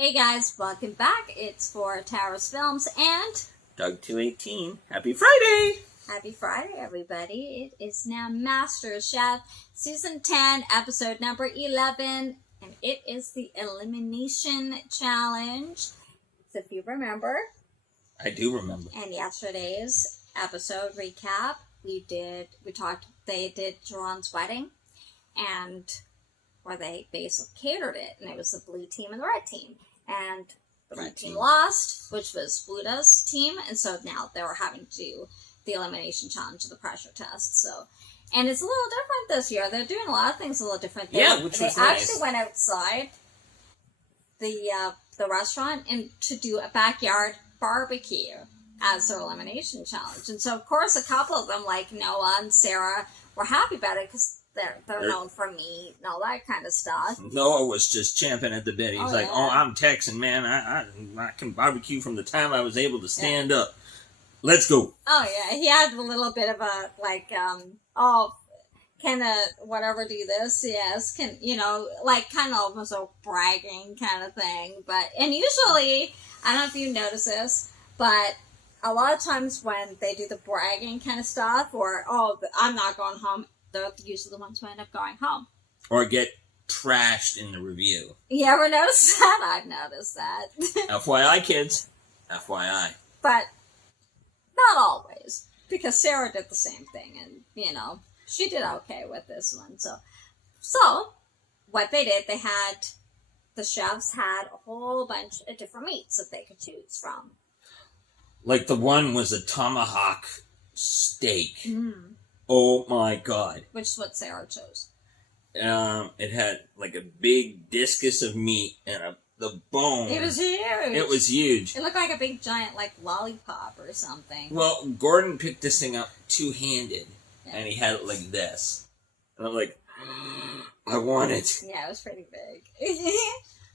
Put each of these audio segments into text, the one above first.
Hey guys, welcome back. It's for Tara's Films and Doug 218. Happy Friday! happy Friday, everybody. It is now Masterchef Season 10, Episode number 11, and it is the Elimination Challenge. So if you remember, I do remember. in yesterday's episode recap, they did Jerron's wedding, and where they basically catered it, and it was the blue team and the red team. And the red team lost, which was Luda's team, and so now they were having to do the elimination challenge, the pressure test. So, and it's a little different this year. They're doing a lot of things a little different. They Which was nice. They actually went outside the restaurant and to do a backyard barbecue as their elimination challenge. And so, of course, a couple of them, like Noah and Sarah, were happy about it because they're known for meat and all that kind of stuff. Noah was just champing at the bit. He's like, "Oh, I'm Texan, man. I can barbecue from the time I was able to stand up. Let's go." Oh, yeah. He had a little bit of a, can whatever do this? Yes. Kind of almost a bragging kind of thing. And usually, I don't know if you notice this, but a lot of times when they do the bragging kind of stuff, or, I'm not going home, they're usually the ones who end up going home. Or get trashed in the review. You ever notice that? I've noticed that. FYI, kids. FYI. But not always. Because Sarah did the same thing. And, she did okay with this one. So what they did, the chefs had a whole bunch of different meats that they could choose from. Like the one was a tomahawk steak. Mm. Oh my God. Which is what Sarah chose. It had like a big discus of meat and the bone. It was huge. It was huge. It looked like a big giant lollipop or something. Well, Gordon picked this thing up two-handed, and he had it like this. And I'm like, I want it. Yeah, it was pretty big.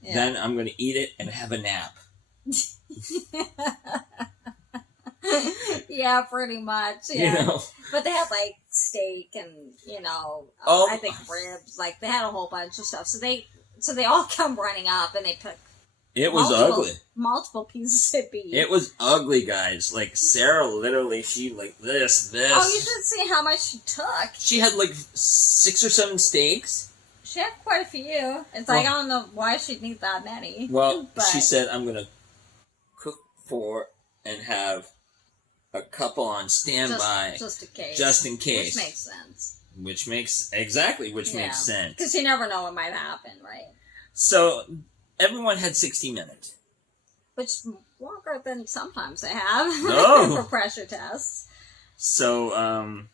Yeah. Then I'm going to eat it and have a nap. Yeah, pretty much. Yeah. But they had steak and I think ribs. They had a whole bunch of stuff. So they all come running up and they pick. It was ugly. Multiple pieces of beef. It was ugly, guys. Sarah literally, she this. Oh, you should see how much she took. She had 6 or 7 steaks. She had quite a few. It's I don't know why she'd need that many. Well, she said, I'm going to cook 4 and have a couple on standby. Just in case. Just in case. Which makes sense. Which makes sense. Because you never know what might happen, right? So, everyone had 60 minutes. Which is longer than sometimes they have. No. For pressure tests. So,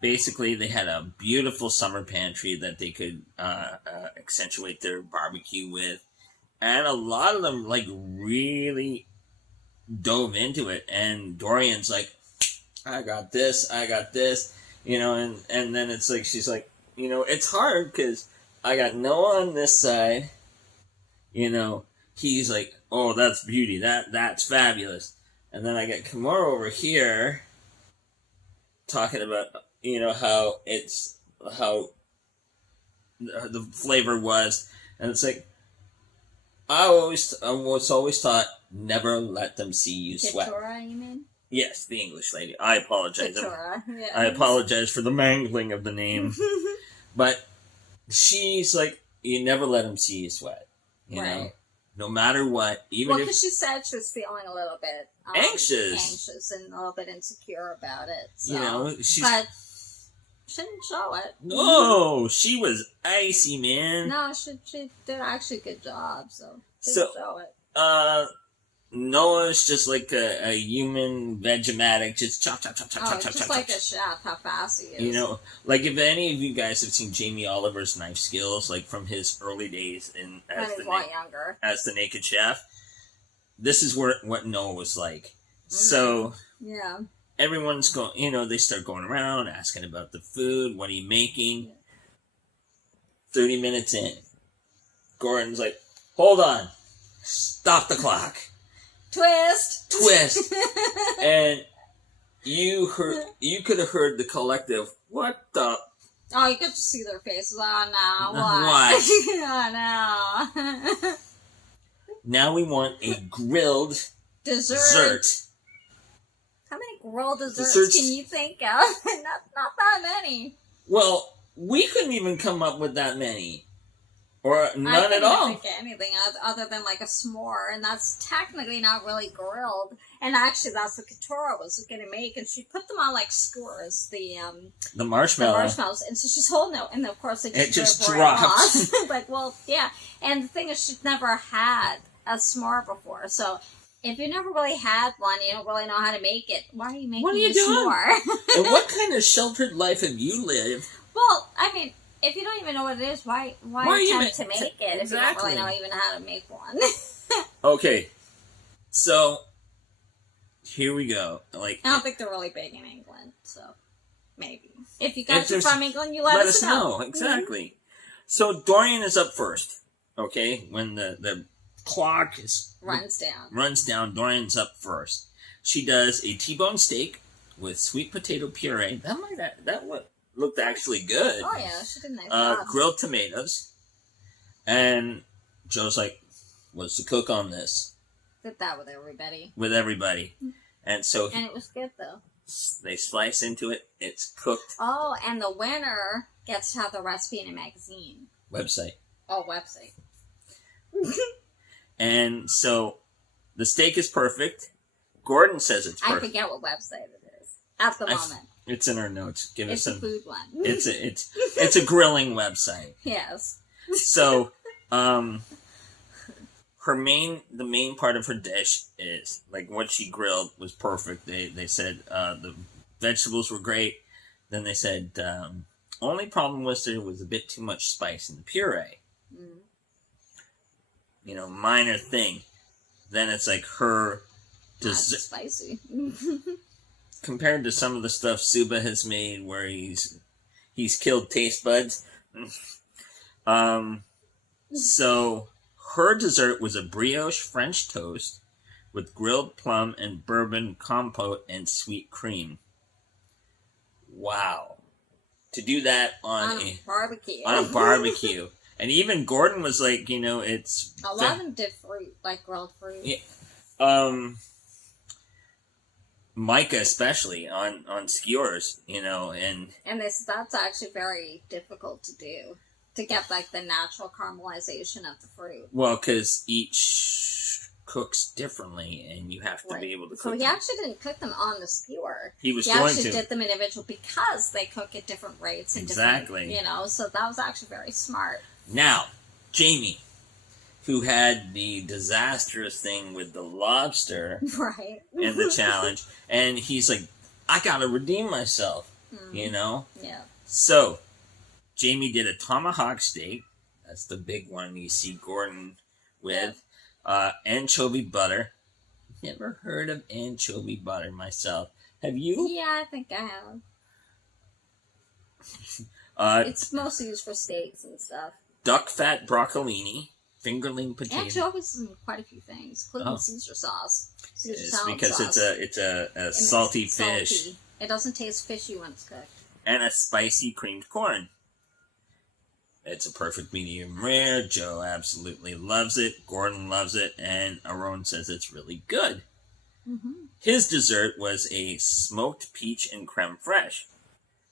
basically, they had a beautiful summer pantry that they could accentuate their barbecue with. And a lot of them, really dove into it. And Dorian's like, I got this. And then it's she's like, it's hard because I got Noah on this side. He's like, oh, that's beauty. That's fabulous. And then I got Kimura over here talking about, how the flavor was. And it's I was always taught, never let them see you sweat. Keturah, you mean? Yes, the English lady. I apologize. Keturah, yeah. I apologize for the mangling of the name. But she's like, you never let them see you sweat. You know? No matter what. Because she said she was feeling a little bit anxious and a little bit insecure about it. So. But she didn't show it. No, she was icy, man. No, she did actually a good job, so didn't show it. Noah's just like a human Vegematic, just chop, just like a chef, how fast he is. If any of you guys have seen Jamie Oliver's knife skills, from his early days as the Naked Chef, this is what Noah was like. So, yeah. Everyone's going, they start going around, asking about the food, what are you making? Yeah. 30 minutes in, Gordon's like, hold on, stop the clock. Twist. And you could have heard the collective, what the Oh, you could just see their faces. Oh, no. What? Oh, no. Now we want a grilled Dessert. How many grilled desserts can you think of? not that many. Well, we couldn't even come up with that many. Or none at all. I couldn't think of anything other than like a s'more, and that's technically not really grilled. And actually, that's what Katora was going to make, and she put them on like skewers, the marshmallows, and so she's holding it, and of course it just drops. Like, well, yeah. And the thing is, she'd never had a s'more before, so if you never really had one, you don't really know how to make it. Why are you making a s'more? And what kind of sheltered life have you lived? Well, I mean, if you don't even know what it is, why attempt to make it if you don't really know even how to make one? Okay, so here we go. Like, I don't think they're really big in England, so maybe if you guys are from England, you let us know. Exactly. Mm-hmm. So Dorian is up first. Okay, when the clock runs down, Dorian's up first. She does a T-bone steak with sweet potato puree. That looked actually good. Oh yeah, she did a nice job. Grilled tomatoes. And Joe's like, what's the cook on this? Did that with everybody. With everybody. And so... And it was good, though. They slice into it. It's cooked. Oh, and the winner gets to have the recipe in a magazine. Website. Oh, website. And so, the steak is perfect. Gordon says it's perfect. I forget what website it is at the moment. It's in our notes. It's a food one. It's a grilling website. Yes. So, the main part of her dish is like what she grilled was perfect. They said the vegetables were great. Then they said only problem was there was a bit too much spice in the puree. Mm. Minor thing. Then it's like her dessert. Spicy. Compared to some of the stuff Suba has made where he's killed taste buds. So her dessert was a brioche French toast with grilled plum and bourbon compote and sweet cream. Wow. To do that on a barbecue. On a barbecue. And even Gordon was like, it's... A lot of them did fruit, like grilled fruit. Yeah. Micah especially on skewers, and that's actually very difficult to do, to get like the natural caramelization of the fruit. Well, because each cooks differently, and you have to be able to cook. So he actually didn't cook them on the skewer. He actually did them individual because they cook at different rates. And exactly. So that was actually very smart. Now, Jamie, who had the disastrous thing with the lobster right. in the challenge. And he's like, I gotta redeem myself, Yeah. So, Jamie did a tomahawk steak. That's the big one you see Gordon with. Anchovy butter. Never heard of anchovy butter myself. Have you? Yeah, I think I have. It's mostly used for steaks and stuff. Duck fat broccolini. Fingerling potato. Anchovies is in quite a few things, including Caesar sauce. It's because sauce. it's a salty fish. It doesn't taste fishy when it's cooked. And a spicy creamed corn. It's a perfect medium rare. Joe absolutely loves it. Gordon loves it. And Aaron says it's really good. Mm-hmm. His dessert was a smoked peach and creme fraiche.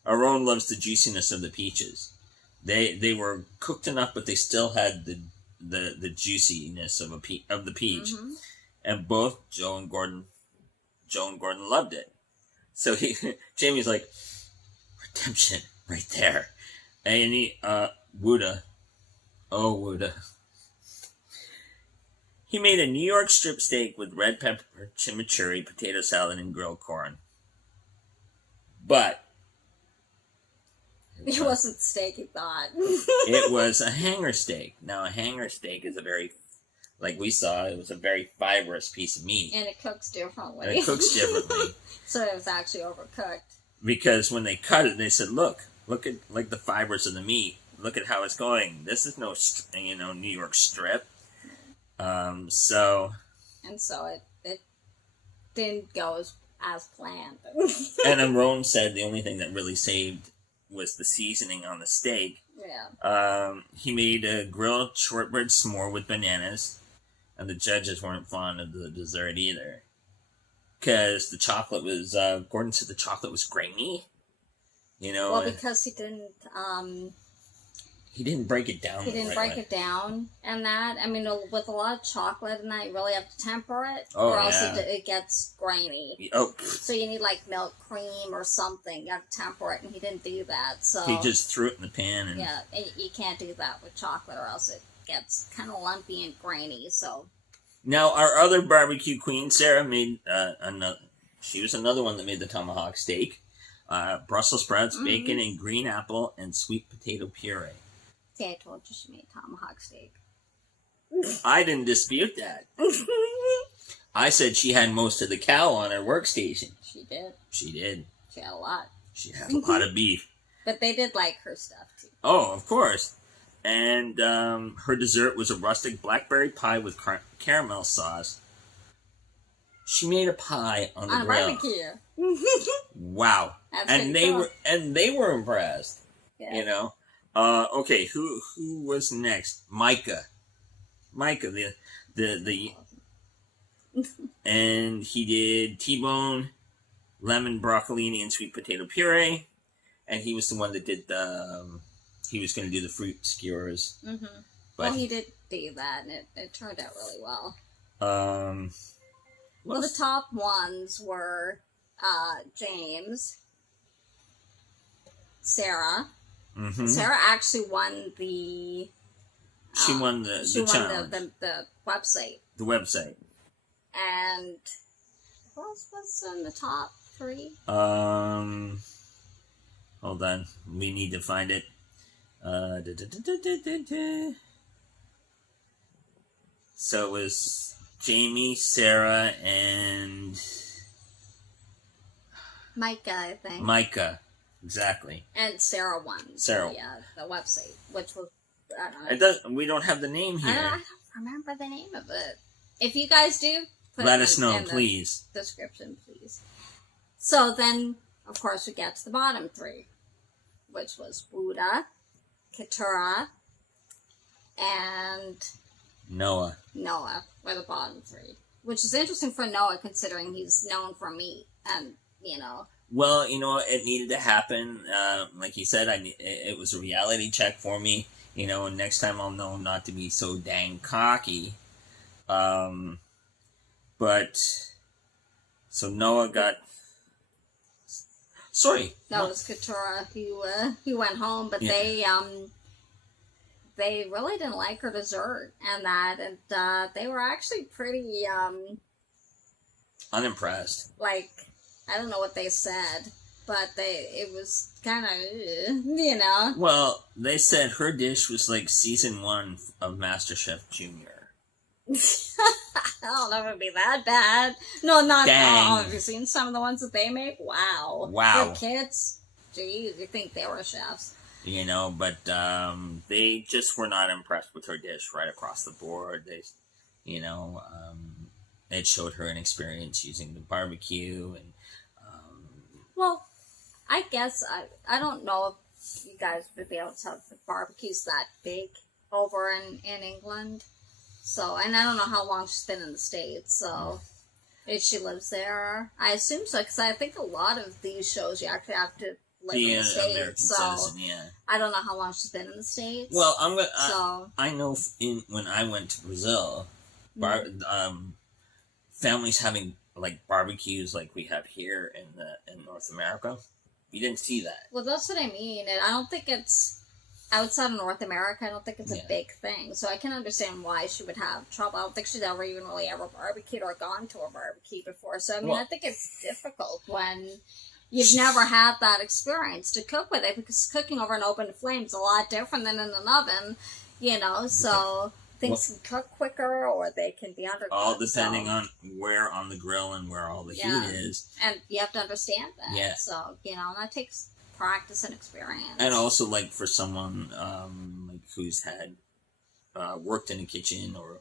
Aaron loves the juiciness of the peaches. They were cooked enough, but they still had the juiciness of the peach. Mm-hmm. And both Joe and Gordon loved it. So Jamie's like, redemption right there. And Wooda. Oh, Wooda. He made a New York strip steak with red pepper, chimichurri, potato salad, and grilled corn. But it wasn't steak, he thought. It was a hanger steak. Now, a hanger steak is like we saw, it was a very fibrous piece of meat. And it cooks differently. So it was actually overcooked. Because when they cut it, they said, look at like the fibers of the meat. Look at how it's going. This is no, New York strip. And so it didn't go as planned. And Aaron said the only thing that really saved was the seasoning on the steak. Yeah. He made a grilled shortbread s'more with bananas And the judges weren't fond of the dessert either. Because the chocolate was, Gordon said the chocolate was grainy. Well, because he didn't break it down. He didn't break it down and that. I mean, with a lot of chocolate in that, you really have to temper it. Or else it gets grainy. Oh. So you need, like, milk cream or something. You have to temper it, and he didn't do that. So he just threw it in the pan. And... yeah, you can't do that with chocolate or else it gets kind of lumpy and grainy, so... Now, our other barbecue queen, Sarah, made another... She was another one that made the tomahawk steak. Brussels sprouts, bacon, and green apple, and sweet potato puree. See, I told you she made tomahawk steak. I didn't dispute that. I said she had most of the cow on her workstation. She did. She did. She had a lot. She had a lot of beef. But they did like her stuff, too. Oh, of course. And her dessert was a rustic blackberry pie with caramel sauce. She made a pie on the grill. Barbecue. Wow. That's and they were impressed. Yeah. You know. Okay, who was next? Micah, the and he did T-bone, lemon, broccolini, and sweet potato puree, and he was the one that did he was going to do the fruit skewers. Mm-hmm. But he did do that, and it turned out really well. Well, the top ones were James, Sarah. Mm-hmm. Sarah actually won the... she won the challenge. The website. The website. And what was in the top 3? Hold on. We need to find it. So it was Jamie, Sarah, and... Micah, I think. Micah. Exactly. And Sarah won. Sarah. The website, which was, I don't know. It does. We don't have the name here. I don't remember the name of it. If you guys do, let us know, please. The description, please. So then, of course, we get to the bottom 3, which was Buddha, Keturah, and Noah were the bottom 3. Which is interesting for Noah, considering he's known for meat, and, you know... Well, you know, it needed to happen. Like you said, it was a reality check for me. You know, and next time I'll know not to be so dang cocky. But so Noah got. Sorry, that was Keturah who went home, but they really didn't like her dessert and they were actually pretty unimpressed. Like. I don't know what they said, but it was kind of, you know. Well, they said her dish was like season 1 of Masterchef Junior. I don't know if it'd be that bad. No, not Dang. Have you seen some of the ones that they make? Wow. The kids, geez, you think they were chefs. You know, but they just were not impressed with her dish right across the board. They, you know, it showed her an experience using the barbecue and. Well, I guess, I don't know if you guys would be able to have the barbecues that big over in England. So, and I don't know how long she's been in the States, so if she lives there. I assume so, because I think a lot of these shows you actually have to live in the States. American so, citizen, I don't know how long she's been in the States. Well, I know when I went to Brazil, families having like barbecues like we have here in North America. You didn't see that. Well, that's what I mean. And I don't think it's outside of North America. I don't think it's a big thing. So I can understand why she would have trouble. I don't think she's ever barbecued or gone to a barbecue before. So I mean, I think it's difficult when you've never had that experience to cook with it, because cooking over an open flame is a lot different than in an oven, you know. So. Things can cook quicker, or they can be undercooked. All depending on where on the grill and where all the heat is. And you have to understand that. Yeah. So, you know, that takes practice and experience. And also, like, for someone like who's had worked in a kitchen or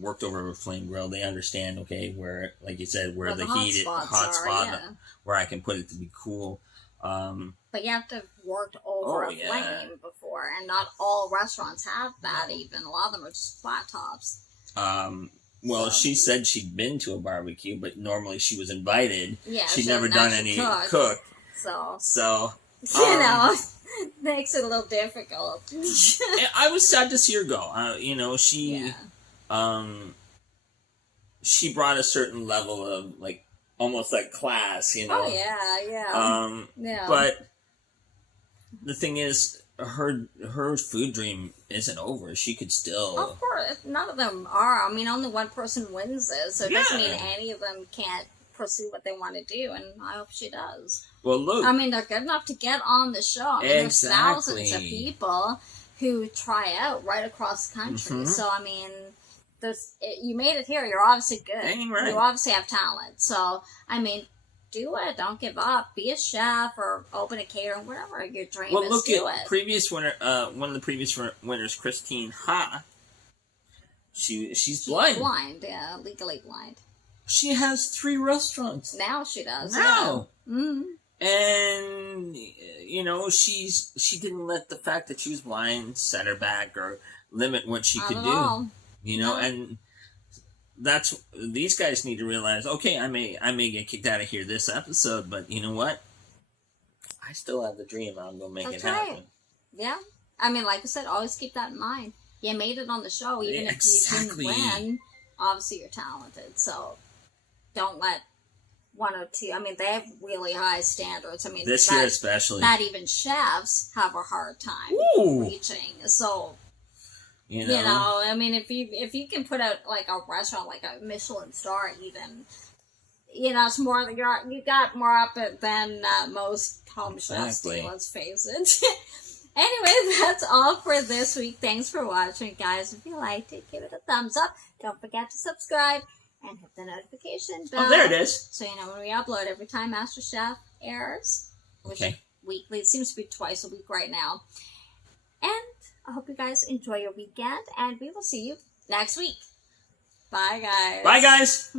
worked over a flame grill, they understand, okay, where, like you said, where the heat, hot spot, where I can put it to be cool. But you have to have worked over a flame before, and not all restaurants have that even. A lot of them are just flat tops. Well, So- she said she'd been to a barbecue, but normally she was invited. Yeah, She'd she never doesn't done actually any cook. cook. So, So you know, makes it a little difficult. I was sad to see her go. She Yeah. she brought a certain level of like almost like class, Oh, yeah. Yeah. But the thing is, her food dream isn't over. She could still. Of course, none of them are. I mean, only one person wins this, so it doesn't mean Yeah. any of them can't pursue what they want to do, and I hope she does. Well, look. I mean, they're good enough to get on the show. I mean, there's thousands of Exactly. people who try out right across the country. Mhm. So, I mean, you made it here. You're obviously good. Dang right. You obviously have talent. So, I mean, do it. Don't give up. Be a chef or open a catering, whatever your dream Well, is. look Do at it. previous winner. One of the previous winners, Christine Ha. She's blind. Yeah, legally blind. She has 3 restaurants Now she does. now. Yeah. Mm-hmm. And she didn't let the fact that she was blind set her back or limit what she could do. All. No. And that's these guys need to realize. Okay, I may get kicked out of here this episode, but you know what? I still have the dream. I'm gonna make That's it happen. right. Yeah. I mean, like I said, always keep that in mind. You made it on the show, even if Exactly. you didn't win. Obviously, you're talented, so don't let one or two. I mean, they have really high standards. I mean, This year especially. not even chefs have a hard time Ooh. reaching. So You know? you know, I mean, if you can put out like a restaurant, like a Michelin star, even, you know, it's more you got more up it than most home chefs do. Exactly. Let's face it. Anyway, that's all for this week. Thanks for watching, guys. If you liked it, give it a thumbs up. Don't forget to subscribe and hit the notification bell. Oh, there it is. So you know when we upload every time Masterchef airs, which is Okay. weekly. It seems to be twice a week right now. And I hope you guys enjoy your weekend, and we will see you next week. Bye, guys. Bye, guys.